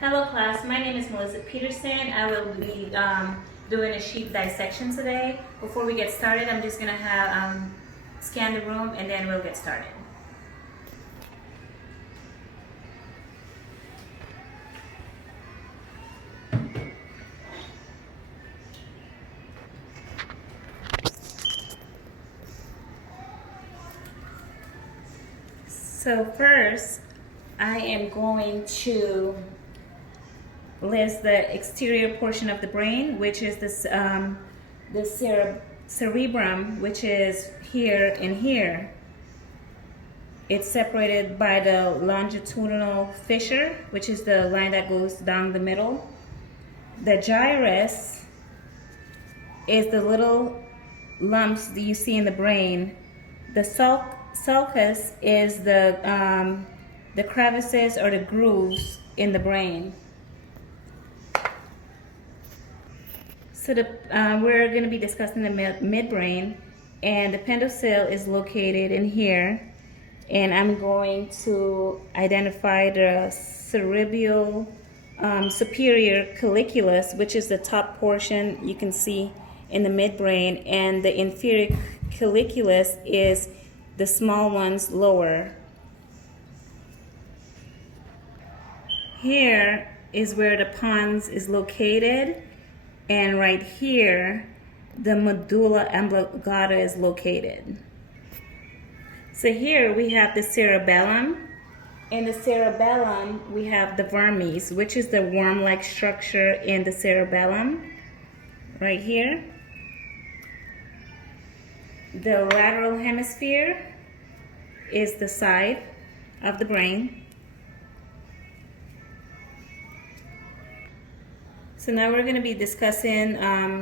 Hello class, my name is Melissa Peterson. I will be doing a sheep dissection today. Before we get started, I'm just going to have scan the room and then we'll get started. So first, I am going to list the exterior portion of the brain, which is this, the cerebrum, which is here and here. It's separated by the longitudinal fissure, which is the line that goes down the middle. The gyrus is the little lumps that you see in the brain. The sulcus is the crevices or the grooves in the brain. So we're going to be discussing the midbrain, and the pendocyl is located in here. And I'm going to identify the cerebral superior colliculus, which is the top portion you can see in the midbrain, and the inferior colliculus is the small ones lower. Here is where the pons is located, and right here the medulla oblongata is located. So here we have the cerebellum. In the cerebellum we have the vermis, which is the worm-like structure in the cerebellum right here. The lateral hemisphere is the side of the brain. So now we're going to be discussing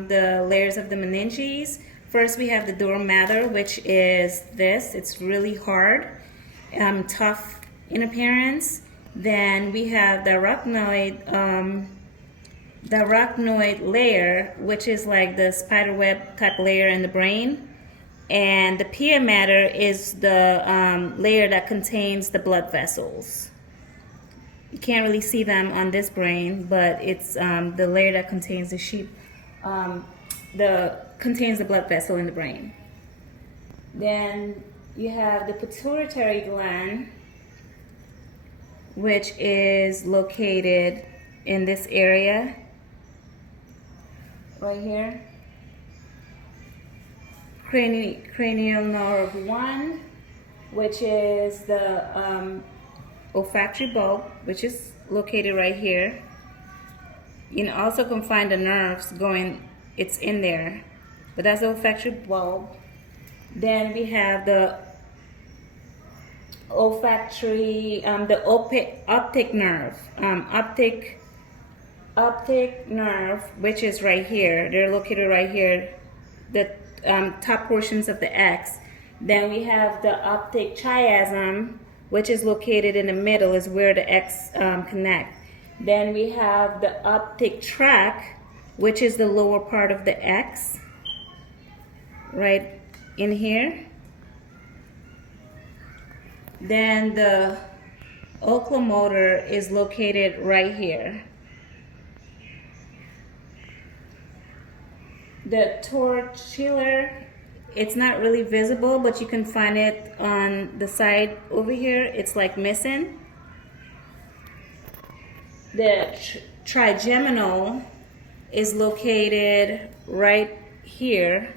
the layers of the meninges. First we have the dura mater, which is this. It's really hard, tough in appearance. Then we have the arachnoid layer, which is like the spiderweb type layer in the brain. And the pia mater is the layer that contains the blood vessels. You can't really see them on this brain, but it's the layer that contains the contains the blood vessel in the brain. Then you have the pituitary gland, which is located in this area right here. Cranial nerve 1, which is the olfactory bulb, which is located right here. You also can find the nerves going, it's in there, but that's the olfactory bulb. Then we have the olfactory, the optic nerve, optic nerve, which is right here. They're located right here, the top portions of the X. Then we have the optic chiasm, which is located in the middle, is where the X connect. Then we have the optic tract, which is the lower part of the X, right in here. Then the oculomotor is located right here. The torticollis, it's not really visible, but you can find it on the side over here. It's like missing. The trigeminal is located right here.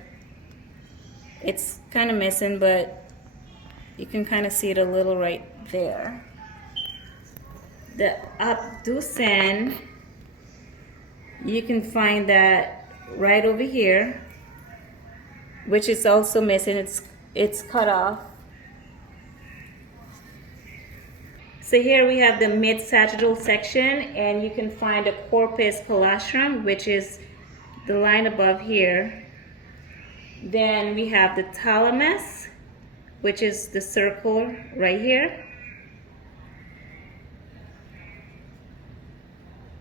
It's kind of missing, but you can kind of see it a little right there. The abducens, you can find that right over here, which is also missing. It's cut off. So here we have the mid-sagittal section, and you can find the corpus callosum, which is the line above here. Then we have the thalamus, which is the circle right here.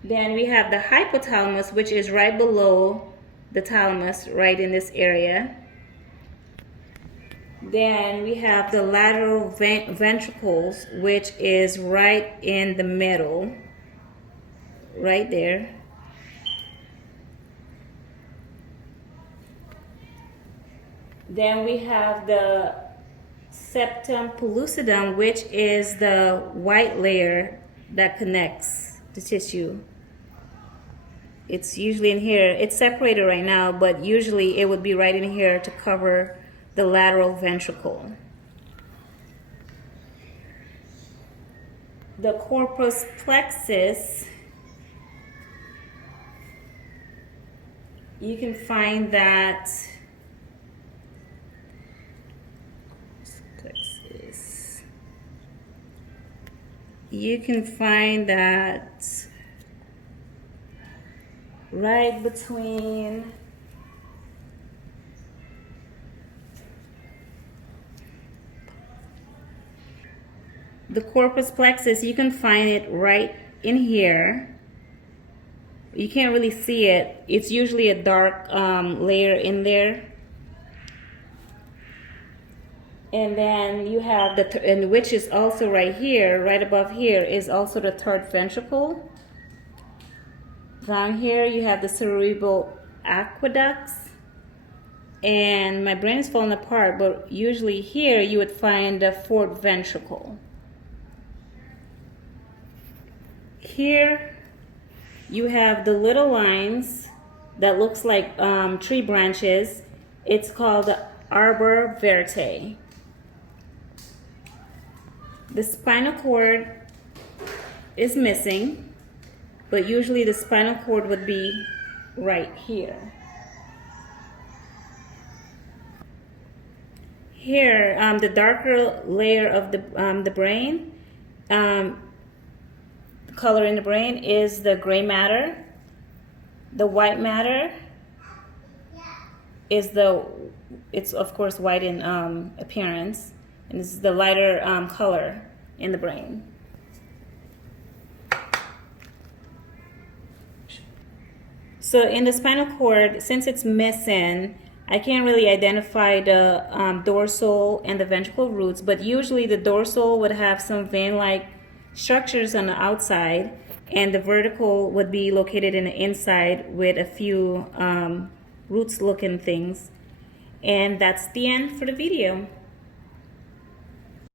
Then we have the hypothalamus, which is right below the thalamus, right in this area. Then we have the lateral ventricles, which is right in the middle. right there. Then we have the septum pellucidum, which is the white layer that connects the tissue. It's usually in here. It's separated right now, but usually it would be right in here to cover the lateral ventricle. The corpus plexus, you can find that right between the corpus plexus. You can find it right in here. You can't really see it. It's usually a dark layer in there. And then you have and which is also right here, right above here, is also the third ventricle. Down here you have the cerebral aqueducts. And my brain is falling apart, but usually here you would find the fourth ventricle. Here you have the little lines that looks like tree branches. It's called the arbor vitae. The spinal cord is missing, but usually the spinal cord would be right here. Here, the darker layer of the brain, color in the brain is the gray matter. The white matter is it's of course white in appearance, and this is the lighter color in the brain. So in the spinal cord, since it's missing, I can't really identify the dorsal and the ventricle roots, but usually the dorsal would have some vein-like structures on the outside, and the vertical would be located in the inside with a few roots-looking things. And that's the end for the video.